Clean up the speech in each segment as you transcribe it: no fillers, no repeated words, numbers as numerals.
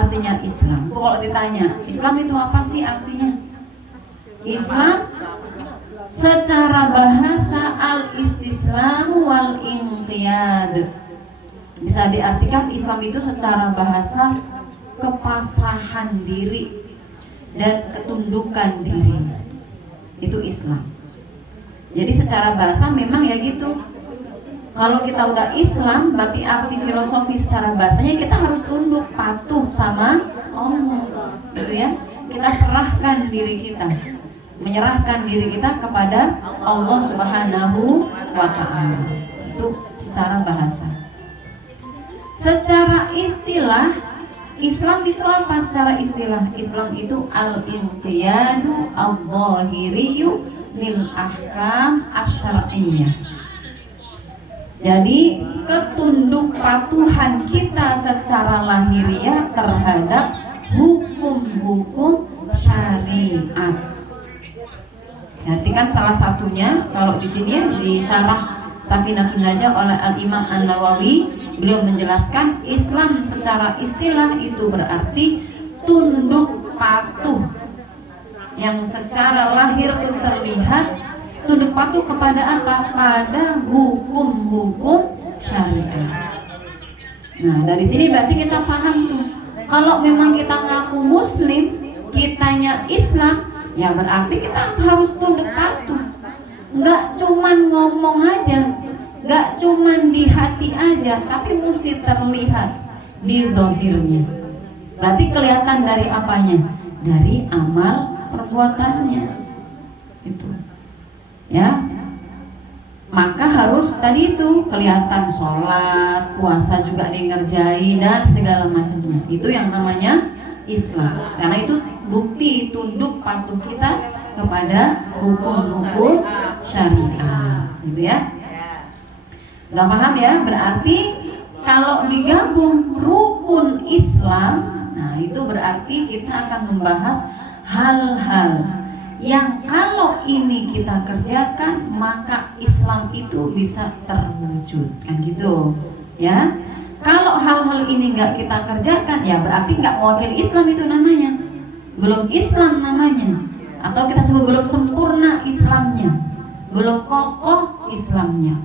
artinya Islam? Kalau ditanya, Islam itu apa sih artinya? Islam secara bahasa al-istislamu wal inqiyad. Bisa diartikan Islam itu secara bahasa kepasrahan diri dan ketundukan diri. Itu Islam. Jadi secara bahasa memang ya gitu. Kalau kita udah Islam, berarti arti filosofi secara bahasanya kita harus tunduk, patuh sama Allah, gitu ya. Kita serahkan diri kita, menyerahkan diri kita kepada Allah Subhanahu wa Ta'ala. Itu secara bahasa. Secara istilah, Islam itu apa secara istilah? Islam itu al-inqiyadu al-zahiriyu lil ahkam asy-syar'iyyah. Jadi ketunduk patuhan kita secara lahiriah terhadap hukum-hukum syariat. Berarti kan salah satunya kalau di sini di syarah Safinatun Najah oleh Al-Imam An-Nawawi, beliau menjelaskan Islam secara istilah itu berarti tunduk patuh yang secara lahir itu terlihat, tunduk patuh kepada apa? Pada hukum-hukum syariat. Nah, dari sini berarti kita paham tuh. Kalau memang kita ngaku muslim, kitanya Islam, ya berarti kita harus tunduk patuh. Enggak cuman ngomong aja, enggak cuman di hati aja, tapi mesti terlihat di zahirnya. Berarti kelihatan dari apanya? Dari amal perbuatannya. Itu. Ya, maka harus tadi itu kelihatan sholat, puasa juga dikerjain dan segala macamnya. Itu yang namanya Islam. Karena itu bukti tunduk patuh kita kepada hukum-hukum syariat, gitu ya. Udah paham ya? Berarti kalau digabung rukun Islam, nah itu berarti kita akan membahas hal-hal yang kalau ini kita kerjakan maka Islam itu bisa terwujud, kan gitu ya. Kalau hal-hal ini nggak kita kerjakan, ya berarti nggak mewakili Islam, itu namanya belum Islam namanya, atau kita sebut belum sempurna Islamnya, belum kokoh Islamnya.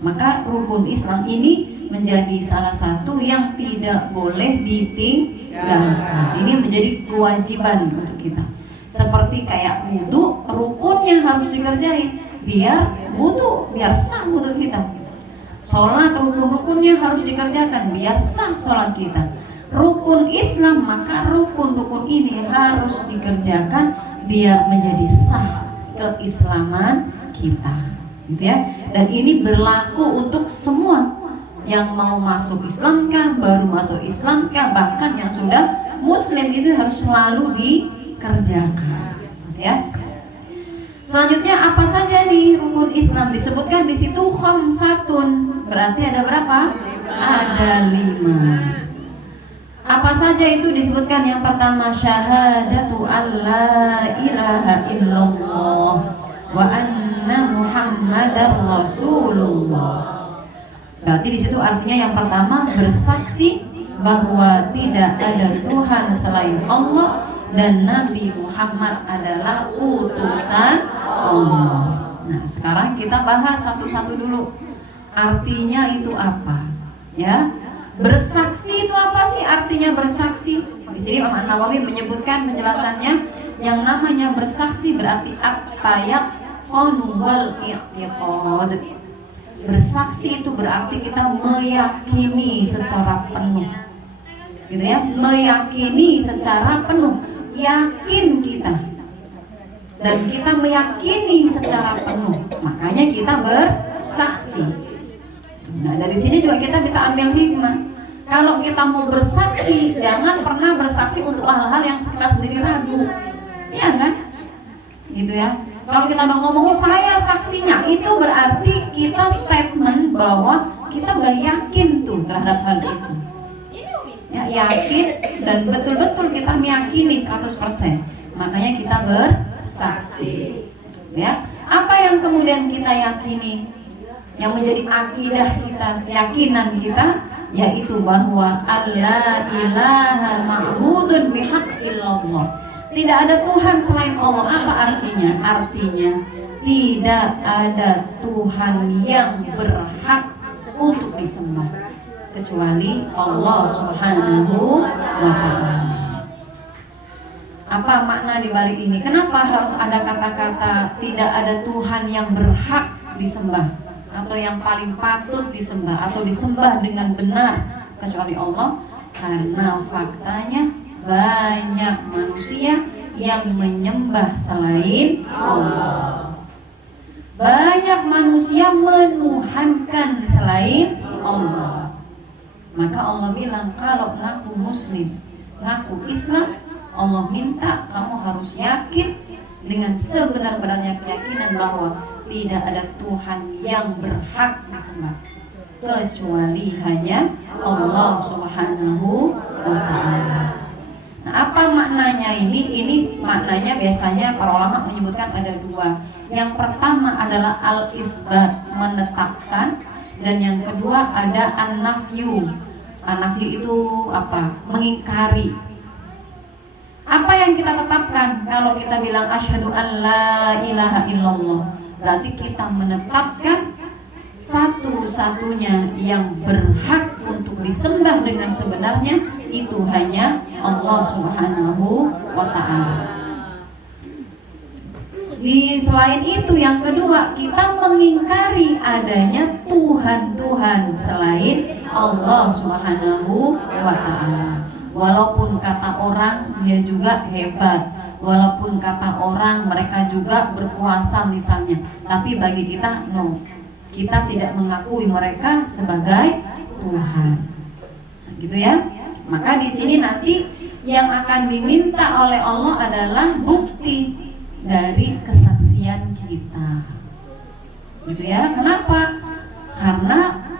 Maka rukun Islam ini menjadi salah satu yang tidak boleh ditinggalkan. Ini menjadi kewajiban untuk kita. Seperti kayak wudu, rukunnya harus dikerjain biar wudu, biar sah wudu kita. Sholat, rukun-rukunnya harus dikerjakan biar sah sholat kita. Rukun Islam, maka rukun-rukun ini harus dikerjakan biar menjadi sah keislaman kita, gitu ya. Dan ini berlaku untuk semua yang mau masuk Islam kah, baru masuk Islam kah, bahkan yang sudah Muslim itu harus selalu dikerjakan, gitu ya. Selanjutnya apa saja nih rukun Islam? Disebutkan di situ khamsatun. Berarti ada berapa? Ada 5. Apa saja itu disebutkan? Yang pertama syahadatu alla ilaha illallah wa anna muhammadar rasulullah. Berarti di situ artinya yang pertama bersaksi bahwa tidak ada Tuhan selain Allah dan Nabi Muhammad adalah utusan Allah. Nah, sekarang kita bahas satu-satu dulu. Artinya itu apa? Ya. Bersaksi itu apa sih artinya bersaksi? Di sini Imam An-Nawawi menyebutkan penjelasannya, yang namanya bersaksi berarti at-tayaqqun wal i'tiqad. Bersaksi itu berarti kita meyakini secara penuh. Gitu ya, meyakini secara penuh, yakin kita. Dan kita meyakini secara penuh, makanya kita bersaksi. Nah, dari sini juga kita bisa ambil hikmah. Kalau kita mau bersaksi, jangan pernah bersaksi untuk hal-hal yang kita sendiri ragu, iya kan? Gitu ya. Kalau kita udah ngomong saya saksinya, itu berarti kita statement bahwa kita udah yakin tuh terhadap hal itu. Ya, yakin dan betul-betul kita meyakini 100%. Makanya kita bersaksi. Ya. Apa yang kemudian kita yakini? Yang menjadi akidah kita, keyakinan kita yaitu bahwa alla ilaha ma'budun bihaq illallah. Tidak ada Tuhan selain Allah. Apa artinya? Artinya tidak ada Tuhan yang berhak untuk disembah kecuali Allah Subhanahu wa ta'ala. Apa makna di balik ini? Kenapa harus ada kata-kata tidak ada Tuhan yang berhak disembah atau yang paling patut disembah atau disembah dengan benar kecuali Allah? Karena faktanya banyak manusia yang menyembah selain Allah. Banyak manusia menuhankan selain Allah. Maka Allah bilang, kalau ngaku muslim, ngaku Islam, Allah minta kamu harus yakin dengan sebenar-benarnya keyakinan bahwa tidak ada Tuhan yang berhak disembah kecuali hanya Allah Subhanahu wa ta'ala. Nah, apa maknanya ini? Ini maknanya biasanya para ulama menyebutkan ada dua. Yang pertama adalah al-isbat, menetapkan, dan yang kedua ada an-nafyu. An-nafyu itu apa? Mengingkari. Apa yang kita tetapkan? Kalau kita bilang asyhadu an la ilaha illallah, berarti kita menetapkan satu-satunya yang berhak untuk disembah dengan sebenarnya itu hanya Allah Subhanahu wa ta'ala. Di selain itu yang kedua, kita mengingkari adanya Tuhan-Tuhan selain Allah Subhanahu wa ta'ala. Walaupun kata orang dia juga hebat, walaupun kata orang mereka juga berkuasa misalnya, tapi bagi kita no, kita tidak mengakui mereka sebagai Tuhan. Nah, gitu ya. Maka di sini nanti yang akan diminta oleh Allah adalah bukti dari kesaksian kita. Gitu ya. Kenapa? Karena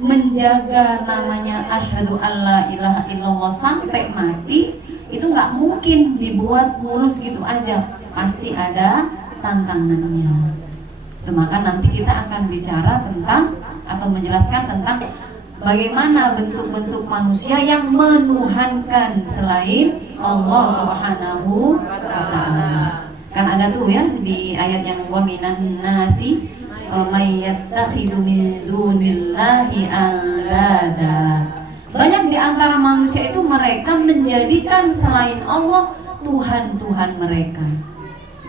menjaga namanya asyhadu alla ilaha illallah sampai mati itu nggak mungkin dibuat mulus gitu aja, pasti ada tantangannya. Itu maka nanti kita akan bicara tentang atau menjelaskan tentang bagaimana bentuk-bentuk manusia yang menuhankan selain Allah Subhanahu wa ta'ala. Kan ada tuh ya di ayat yang wa minan nasi may yattakhidhu min dunillahi andada. Banyak di antara manusia itu mereka menjadikan selain Allah Tuhan-Tuhan mereka.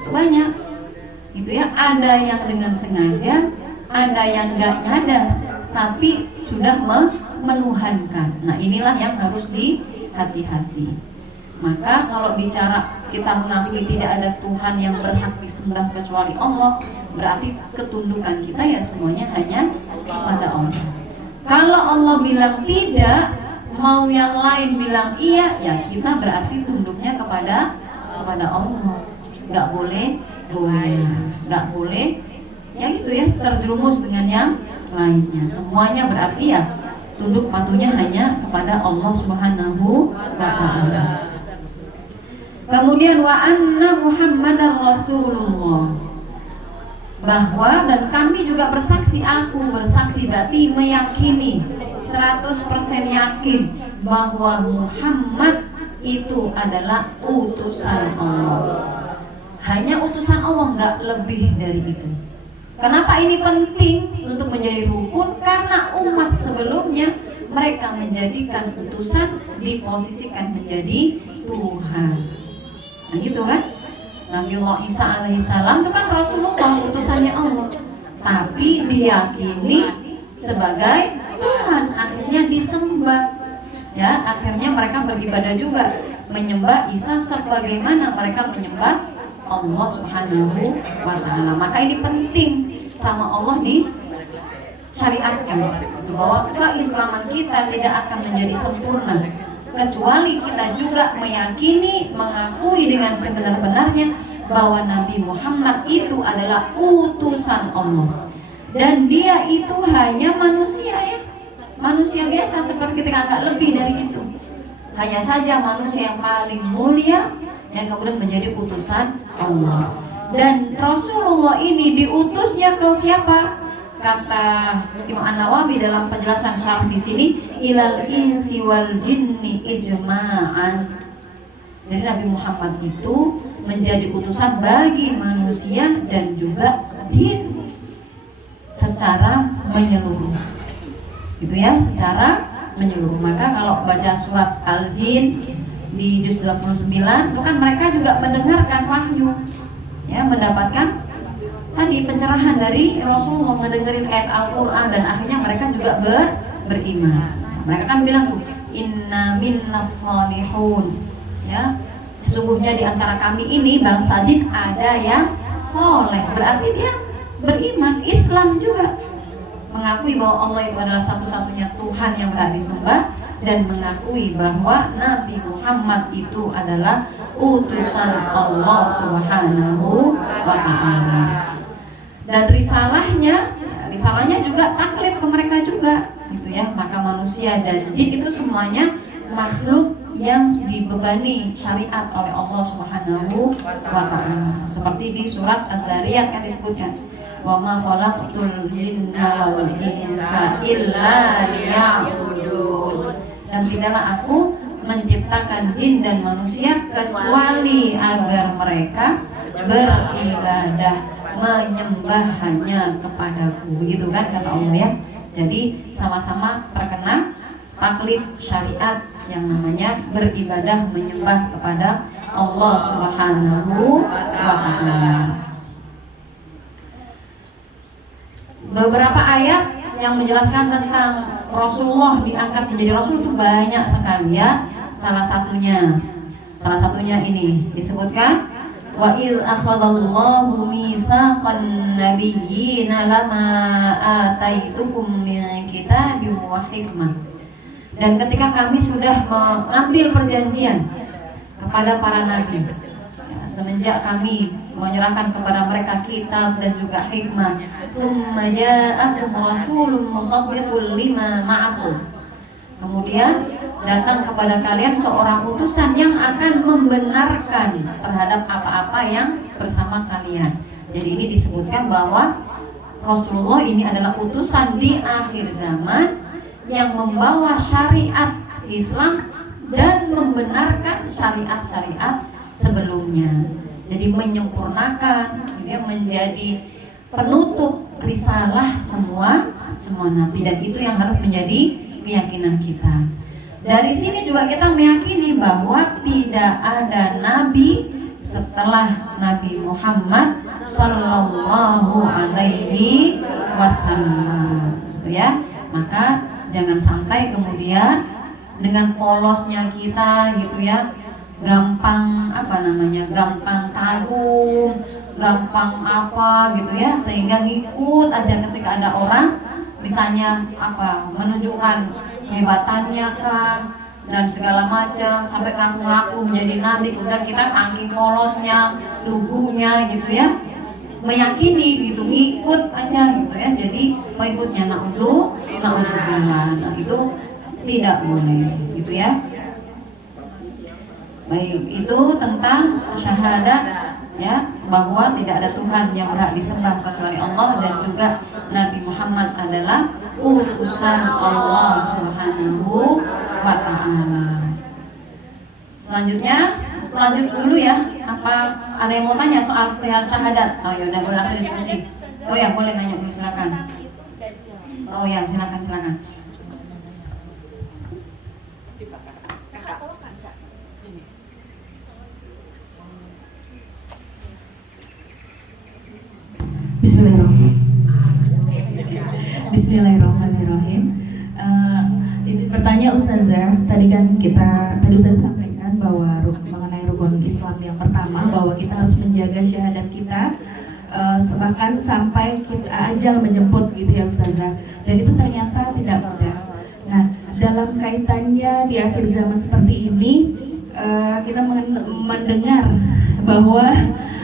Banyak. Itu ya, ada yang dengan sengaja, ada yang enggak nyadar tapi sudah menuhankan. Nah, inilah yang harus dihati-hati. Maka kalau bicara kita mengakui tidak ada Tuhan yang berhak disembah kecuali Allah, berarti ketundukan kita ya semuanya hanya kepada Allah. Kalau Allah bilang tidak, mau yang lain bilang iya, ya kita berarti tunduknya kepada Allah. Nggak boleh goyah, nggak boleh ya gitu ya terjerumus dengan yang lainnya. Semuanya berarti ya tunduk patuhnya hanya kepada Allah Subhanahu wa ta'ala. Kemudian wa anna Muhammadar Rasulullah, bahwa dan kami juga bersaksi, aku bersaksi berarti meyakini 100% yakin bahwa Muhammad itu adalah utusan Allah. Hanya utusan Allah, nggak lebih dari itu. Kenapa ini penting untuk menjadi rukun? Karena umat sebelumnya mereka menjadikan utusan diposisikan menjadi Tuhan. Nah gitu kan, Nabiullah Isa alaihissalam itu kan Rasulullah, utusannya Allah, tapi diyakini sebagai Tuhan, akhirnya disembah. Ya, akhirnya mereka beribadah juga menyembah Isa sebagaimana mereka menyembah Allah Subhanahu wa ta'ala. Maka ini penting sama Allah disyariatkan bahwa keislaman kita tidak akan menjadi sempurna kecuali kita juga meyakini, mengakui dengan sebenar-benarnya bahwa Nabi Muhammad itu adalah utusan Allah dan dia itu hanya manusia ya, manusia biasa seperti kita, nggak lebih dari itu. Hanya saja manusia yang paling mulia yang kemudian menjadi utusan Allah. Dan Rasulullah ini diutusnya ke siapa? kata Imam An-Nawawi dalam penjelasan syarah di sini, ilal insi wal jinni ijma'an. Jadi Nabi Muhammad itu menjadi utusan bagi manusia dan juga jin secara menyeluruh. Gitu ya, secara menyeluruh. Maka kalau baca surat Al-Jin di juz 29 itu kan mereka juga mendengarkan wahyu. Ya, mendapatkan tadi pencerahan dari Rasulullah, mendengarin ayat Al-Quran, dan akhirnya mereka juga beriman. Mereka kan bilang tuh, inna minnas salihun, ya, sesungguhnya di antara kami ini bangsa jin ada yang soleh. Berarti dia beriman, Islam juga, mengakui bahwa Allah itu adalah satu-satunya Tuhan yang berhak disembah, dan mengakui bahwa Nabi Muhammad itu adalah utusan Allah Subhanahu wa ta'ala. Dan risalahnya juga taklif ke mereka juga, gitu ya. Maka manusia dan jin itu semuanya makhluk yang dibebani syariat oleh Allah Subhanahu wa ta'ala. Seperti di surat Az-Zariyat kan disebutkan, wa ma khalaqtul jinna wal insa illa liya'budun. Dan tidaklah aku menciptakan jin dan manusia kecuali agar mereka beribadah, menyembah hanya kepadaku. Begitu kan kata Allah ya. Jadi sama-sama terkena taklif syariat yang namanya beribadah, menyembah kepada Allah Subhanahu wa ta'ala. Beberapa ayat yang menjelaskan tentang Rasulullah diangkat menjadi Rasul itu banyak sekali ya. Salah satunya ini disebutkan, wa idz akhadallahu mitsaqan nabiyyina lama ataitukum min kitabin wa hikmah. Dan ketika kami sudah mengambil perjanjian kepada para nabi, semenjak kami menyerahkan kepada mereka kitab dan juga hikmah, summa ja'akum rasulun musaddiqul lima ma'akum, kemudian datang kepada kalian seorang utusan yang akan membenarkan terhadap apa-apa yang bersama kalian. Jadi ini disebutkan bahwa Rasulullah ini adalah utusan di akhir zaman yang membawa syariat Islam dan membenarkan syariat-syariat sebelumnya. Jadi menyempurnakan, dia menjadi penutup risalah semua nabi, dan itu yang harus menjadi keyakinan kita. Dari sini juga kita meyakini bahwa tidak ada nabi setelah Nabi Muhammad Sallallahu Alaihi Wasallam, gitu ya. Maka jangan sampai kemudian dengan polosnya kita, gitu ya, gampang gampang kagum, gampang apa gitu ya, sehingga ngikut aja ketika ada orang misalnya menunjukkan kehebatannya kah dan segala macam, sampai ngaku-ngaku menjadi nabi, kemudian kita saking polosnya, lugunya gitu ya, meyakini gitu, ngikut aja gitu ya, jadi pengikutnya na'udzubillah. Nah, itu tidak boleh gitu ya. Baik, itu tentang syahadat ya, bahwa tidak ada Tuhan yang berhak disembah kecuali Allah, dan juga Nabi Muhammad adalah utusan Allah Subhanahu wa ta'ala. Selanjutnya, lanjut dulu ya. Apa ada yang mau tanya soal perihal syahadat? Oh ya udah, boleh langsung diskusi. Oh ya, boleh nanya dulu, silakan. Oh ya, silakan. Bismillahirrahmanirrahim. Izin bertanya Ustazah, tadi Ustazah sampaikan bahwa mengenai rukun Islam yang pertama, bahwa kita harus menjaga syahadat kita bahkan sampai kita ajal menjemput gitu ya Ustazah. Dan itu ternyata tidak mudah. Nah, dalam kaitannya di akhir zaman seperti ini, kita mendengar bahwa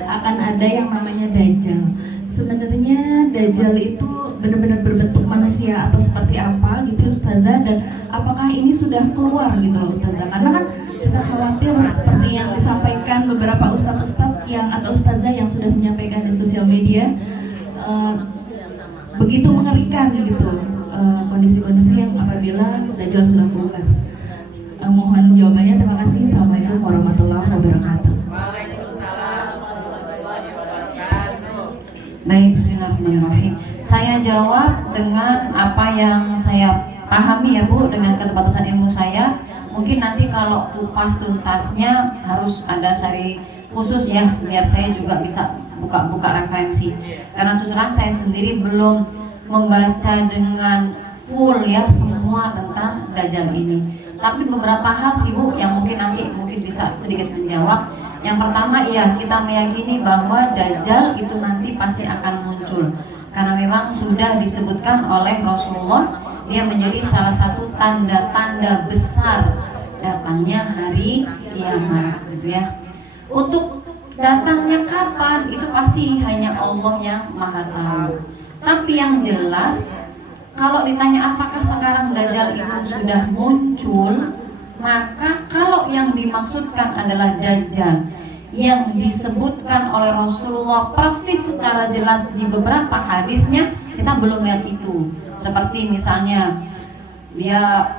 akan ada yang namanya Dajjal. Sebenarnya Dajjal itu benar-benar berbentuk manusia atau seperti apa gitu Ustazah, dan apakah ini sudah keluar gitu Ustazah? Karena kan kita khawatir seperti yang disampaikan beberapa ustaz-ustaz atau ustazah yang sudah menyampaikan di sosial media, begitu mengerti dengan apa yang saya pahami ya Bu, dengan keterbatasan ilmu saya, mungkin nanti kalau kupas tuntasnya harus ada seri khusus ya, biar saya juga bisa buka-buka referensi. Karena terus terang saya sendiri belum membaca dengan full ya semua tentang Dajjal ini. Tapi beberapa hal sih Bu yang mungkin bisa sedikit menjawab. Yang pertama ya, kita meyakini bahwa Dajjal itu nanti pasti akan muncul. Karena memang sudah disebutkan oleh Rasulullah, dia menjadi salah satu tanda-tanda besar datangnya hari kiamat gitu ya. Untuk datangnya kapan itu pasti hanya Allah yang Maha tahu. Tapi yang jelas, kalau ditanya apakah sekarang Dajjal itu sudah muncul, maka kalau yang dimaksudkan adalah Dajjal yang disebutkan oleh Rasulullah persis secara jelas di beberapa hadisnya, kita belum lihat itu. Seperti misalnya dia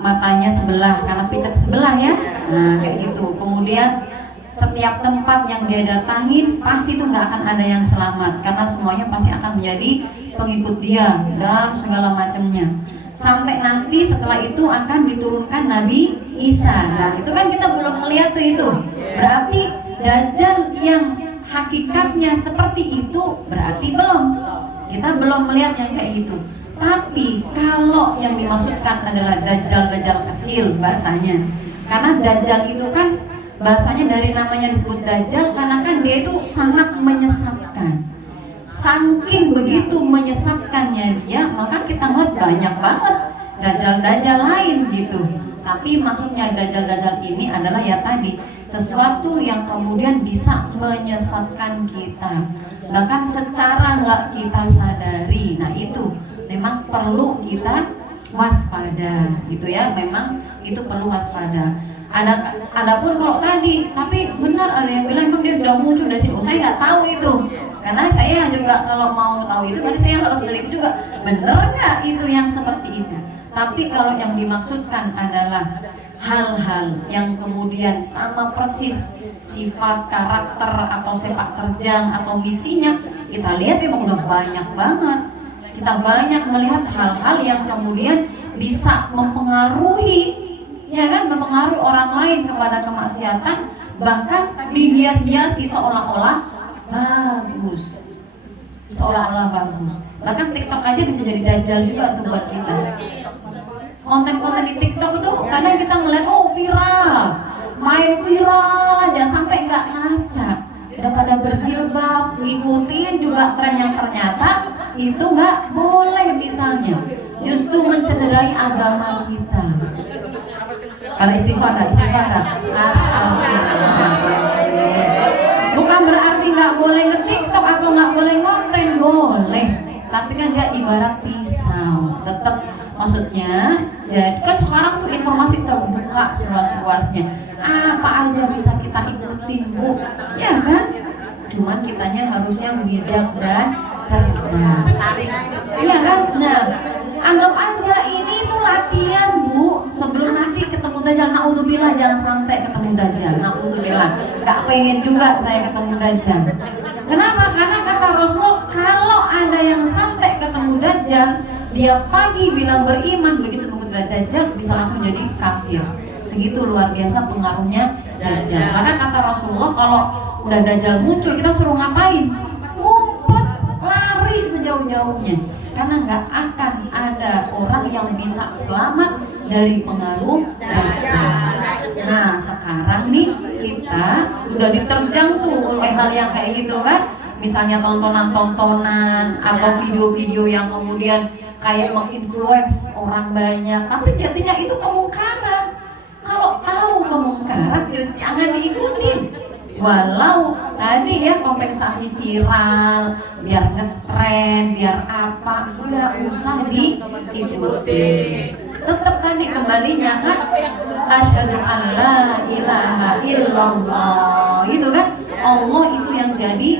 matanya sebelah karena picek sebelah ya, nah kayak gitu. Kemudian setiap tempat yang dia datangin pasti itu nggak akan ada yang selamat, karena semuanya pasti akan menjadi pengikut dia dan segala macamnya. Sampai nanti setelah itu akan diturunkan Nabi Isa. Nah itu kan kita belum melihat tuh itu. Berarti Dajjal yang hakikatnya seperti itu berarti kita belum melihat yang kayak gitu. Tapi kalau yang dimaksudkan adalah Dajjal kecil bahasanya, karena Dajjal itu kan bahasanya dari namanya disebut Dajjal karena kan dia itu sangat menyesatkan. Saking begitu menyesatkannya dia, maka kita ngeliat banyak banget Dajjal lain gitu. Tapi maksudnya Dajjal ini adalah ya tadi, sesuatu yang kemudian bisa menyesatkan kita, bahkan secara nggak kita sadari. Nah itu memang perlu kita waspada gitu ya, memang itu perlu waspada. Adapun kalau tadi, tapi benar ada yang bilang emang dia sudah muncul dari sini. Saya nggak tahu itu, karena saya juga kalau mau tahu itu berarti saya harus dari itu juga. Benar nggak itu yang seperti itu? Tapi kalau yang dimaksudkan adalah hal-hal yang kemudian sama persis sifat, karakter atau sepak terjang atau misinya, kita lihat memang udah banyak banget. Kita banyak melihat hal-hal yang kemudian bisa mempengaruhi, ya kan, mempengaruhi orang lain kepada kemaksiatan, bahkan dihias-hiasi seolah-olah bagus, bahkan TikTok aja bisa jadi Dajjal juga tuh buat kita. Konten-konten di TikTok itu kadang kita ngeliat main viral aja sampai nggak ngaca, udah pada berjilbab, ngikutin juga tren yang ternyata itu nggak boleh, misalnya justru mencederai agama kita. Kalau istighfar bukan berarti nggak boleh nge-TikTok atau nggak boleh ngonten, boleh, tapi kan dia ibarat pisau, tetap maksudnya. Jadi kan sekarang tuh informasi terbuka seluas-luasnya, apa aja bisa kita ikutin Bu, ya kan? Cuman kitanya harusnya bijak dan cerdas, iya kan? Nah, anggap aja ini tuh latihan Bu, sebelum nanti ketemu Dajjal. Naudzubillah, jangan sampai ketemu Dajjal, naudzubillah. Gak pengen juga saya ketemu Dajjal. Kenapa? Karena kata Rasulullah, kalau ada yang sampai ketemu Dajjal, dia pagi bilang beriman, begitu ketemu Dajjal bisa langsung jadi kafir. Segitu luar biasa pengaruhnya Dajjal. Maka kata Rasulullah, kalau udah Dajjal muncul, kita suruh ngapain? Ngumpet, lari sejauh-jauhnya, karena nggak akan ada orang yang bisa selamat dari pengaruh Dajjal. Nah sekarang nih kita udah diterjang tuh oleh hal yang kayak gitu kan, misalnya tontonan-tontonan atau video-video yang kemudian kayak menginfluence orang banyak, tapi sejatinya itu kemungkaran. Kalau tahu kemungkaran, ya jangan diikutin. Walau tadi ya kompensasi viral, biar ngetren, biar apa, nggak usah diikuti. Tetap tadi kembalinya kan, asyhadu an la ilaha illallah, gitu kan? Allah itu yang jadi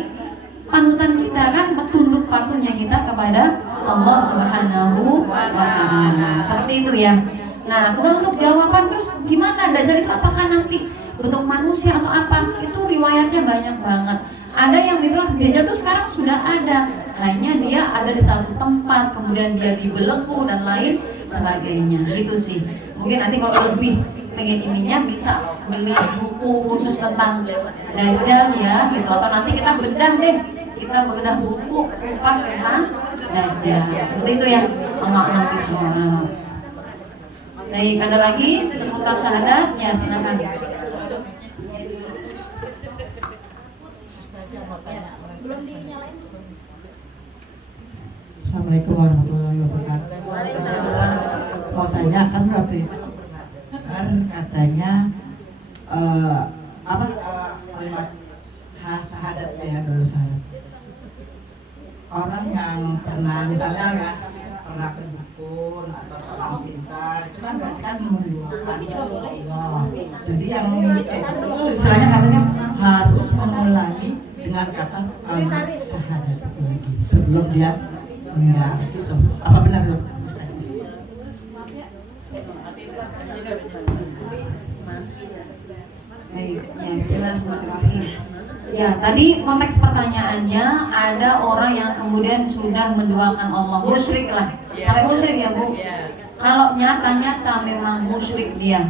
panutan kita kan, tunduk patuhnya kita kepada Allah Subhanahu wa Ta'ala. Seperti itu ya. Nah, kemudian untuk jawaban terus gimana Dajjal itu, apakah nanti bentuk manusia atau apa? Itu riwayatnya banyak banget. Ada yang bilang Dajjal itu sekarang sudah ada, hanya dia ada di satu tempat, kemudian dia dibelenggu dan lain sebagainya. Gitu sih. Mungkin nanti kalau lebih pengen ininya bisa beli buku khusus tentang Dajjal ya gitu, atau nanti kita bedah buku kupas tentang Dajjal. Seperti itu ya. Allah bismillah. Baik, ada lagi seputar syahadat? Ya, silakan. Assalamualaikum warahmatullahi wabarakatuh. Mau tanya kan berarti katanya apa kalimat syahadat ya dulu saya. Orang yang pernah misalnya ya pernah pendukun atau orang pintar itu kan berarti kan menduakan Allah. Jadi yang itu istilahnya katanya harus mengulangi dengan kata kalimat syahadat itu lagi sebelum dia meninggal gitu. Apa benar loh? Baik, ya bismillahirrahmanirrahim. Ya, tadi konteks pertanyaannya ada orang yang kemudian sudah mendoakan Allah, musyrik lah. Sampai musyrik ya, Bu. Kalau nyata-nyata memang musyrik dia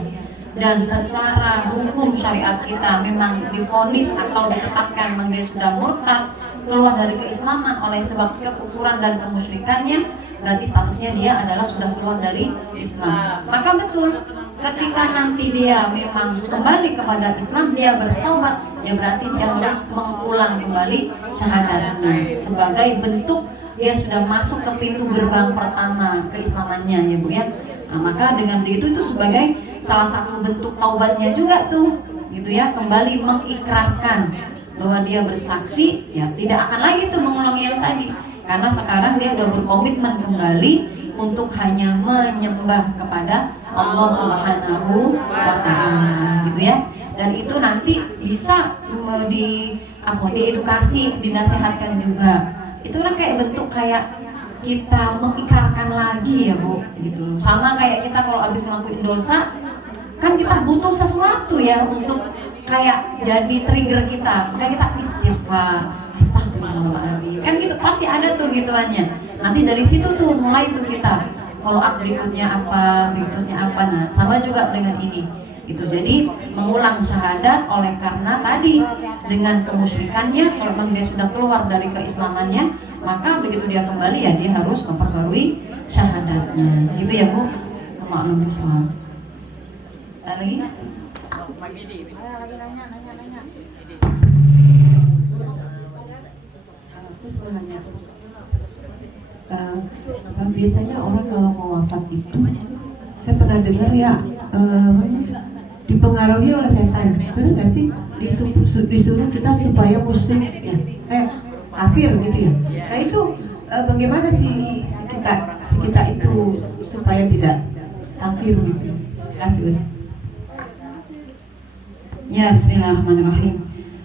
dan secara hukum syariat kita memang divonis atau ditetapkan memang dia sudah murtad, keluar dari keislaman oleh sebab kekufuran dan kemusyrikannya, berarti statusnya dia adalah sudah keluar dari Islam. Maka betul, ketika nanti dia memang kembali kepada Islam, dia bertaubat, ya berarti dia harus mengulang kembali syahadatnya sebagai bentuk dia sudah masuk ke pintu gerbang pertama keislamannya ya Bu ya. Nah, maka dengan itu sebagai salah satu bentuk taubatnya juga tuh gitu ya, kembali mengikrarkan bahwa dia bersaksi ya tidak akan lagi tuh mengulangi yang tadi, karena sekarang dia udah berkomitmen kembali untuk hanya menyembah kepada Allah Subhanahu wa Ta'ala gitu ya. Dan itu nanti bisa diedukasi, dinasehatkan juga. Itu kan kayak bentuk kayak kita mengikrarkan lagi ya Bu gitu. Sama kayak kita kalau habis ngelakuin dosa kan kita butuh sesuatu ya untuk kayak jadi trigger kita, makanya kita istighfar, astagfirullahaladzim, kan gitu pasti ada tuh gituannya. Nanti dari situ tuh mulai tuh kita follow up berikutnya apa, nah sama juga dengan ini gitu. Jadi mengulang syahadat oleh karena tadi dengan kemusyrikannya, kalau memang dia sudah keluar dari keislamannya, maka begitu dia kembali ya dia harus memperbarui syahadatnya gitu ya Bu. Maklum semua. Ada lagi? Biasanya orang kalau mau wafat itu, saya pernah dengar ya dipengaruhi oleh setan, benar nggak sih? Disuruh kita supaya musyrik ya, kafir gitu ya. Nah itu bagaimana sih kita itu supaya tidak kafir gitu? Terima kasih Ustaz. Ya, bismillahirrahmanirrahim.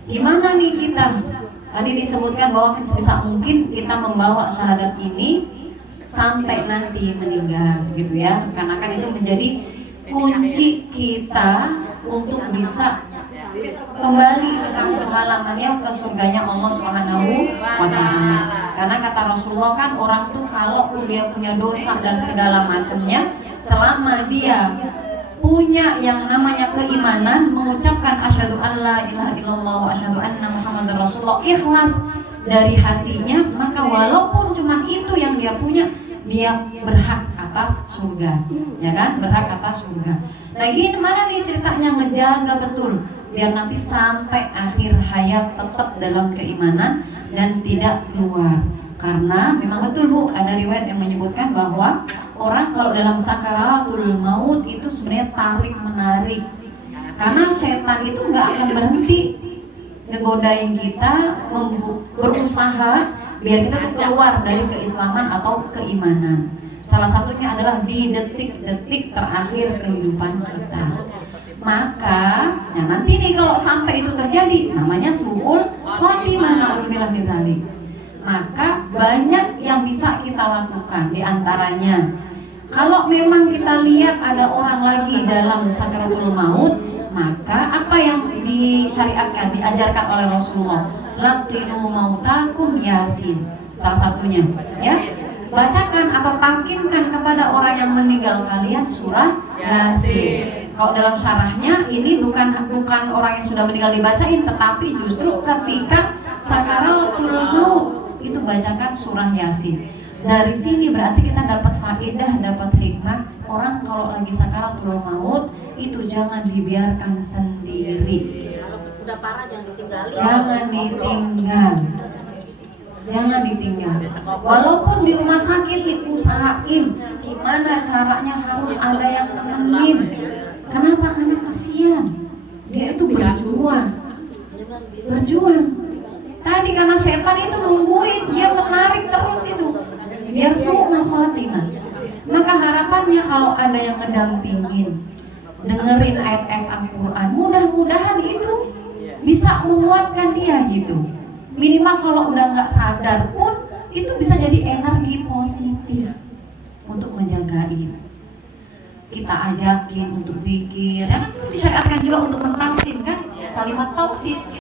Gimana nih kita? Tadi disebutkan bahwa sebisa mungkin kita membawa syahadat ini sampai nanti meninggal gitu ya. Karena kan itu menjadi kunci kita untuk bisa kembali dengan pengalamannya ke surganya Allah Subhanahu wa Ta'ala. Karena kata Rasulullah kan orang tuh kalau dia punya dosa dan segala macamnya, selama dia punya yang namanya keimanan, mengucapkan asyhadu an la ilaha illallah wa asyhadu anna muhammadar rasulullah, ikhlas dari hatinya, maka walaupun cuma itu yang dia punya, dia berhak atas surga, ya kan? Berhak atas surga. Nah gimana nih ceritanya ngejaga betul biar nanti sampai akhir hayat tetap dalam keimanan dan tidak keluar. Karena memang betul Bu, ada riwayat yang menyebutkan bahwa orang kalau dalam sakaratul maut itu sebenarnya tarik menarik, karena setan itu nggak akan berhenti ngegodain kita, berusaha biar kita tuh keluar dari keislaman atau keimanan. Salah satunya adalah di detik-detik terakhir kehidupan kita. Maka ya nanti nih kalau sampai itu terjadi, namanya su'ul khotimah, na'udzubillah min dzalik. Maka banyak yang bisa kita lakukan. Di antaranya, kalau memang kita lihat ada orang lagi dalam sakaratul maut, maka apa yang disyariatkan, diajarkan oleh Rasulullah, laqinu mautakum yasin. salah satunya ya. Bacakan atau talkinkan kepada orang yang meninggal kalian surah Yasin. Kalau dalam syarahnya ini bukan orang yang sudah meninggal dibacain, tetapi justru ketika sakaratul maut itu bacakan surah Yasin. Dari sini berarti kita dapat faedah, dapat hikmah. Orang kalau lagi sakaratul maut itu jangan dibiarkan sendiri. Kalau udah parah jangan ditinggalin. Jangan ditinggal. Walaupun di rumah sakit diusahain gimana caranya harus ada yang nemenin. Kenapa? Karena kasihan. Dia itu berjuang. Tadi karena setan itu nungguin, dia menarik terus itu. Biar su'ul khotimah. Maka harapannya kalau ada yang ngedampingin, dengerin ayat-ayat Al-Quran, mudah-mudahan itu bisa menguatkan dia gitu. Minimal kalau udah nggak sadar pun itu bisa jadi energi positif untuk menjagain. Kita ajakin untuk zikir, ya kan disyariatkan juga untuk mentalkin kan kalimat tauhid.